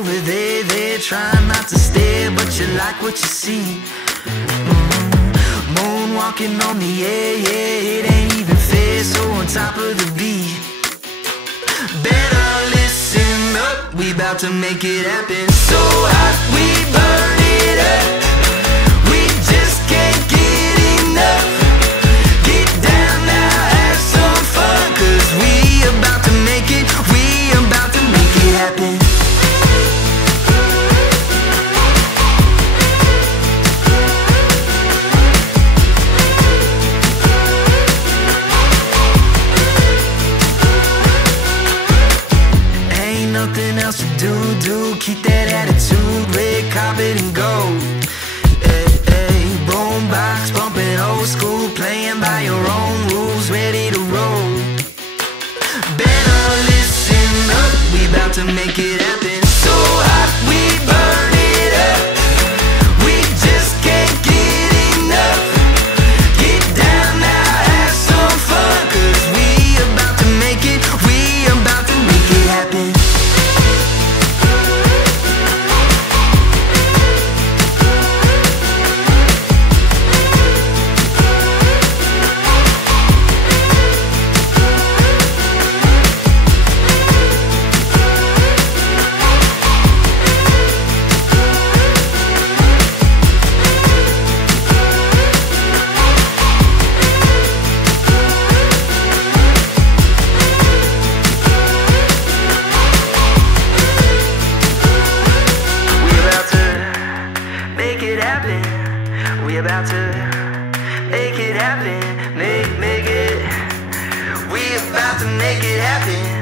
over there, they're trying not to stare, but you like what you see. Moonwalking on the air, yeah, it ain't even fair, so on top of the beat. Better listen up, we about to make it happen. So hot, we burn it up, we just can't get enough. Get down now, have some fun, cause we about to make it, we about to make it happen. Nothing else to do, keep that attitude, red carpet and gold. Hey, hey, boombox bumping old school, playing by your own rules, ready to roll. Better listen up, we about to make it happen. So hot, we burn it up, we just can't get enough. Get down now, have some fun, cause we about to make it, we about to make it happen. We about to make it happen, make it. We about to make it happen.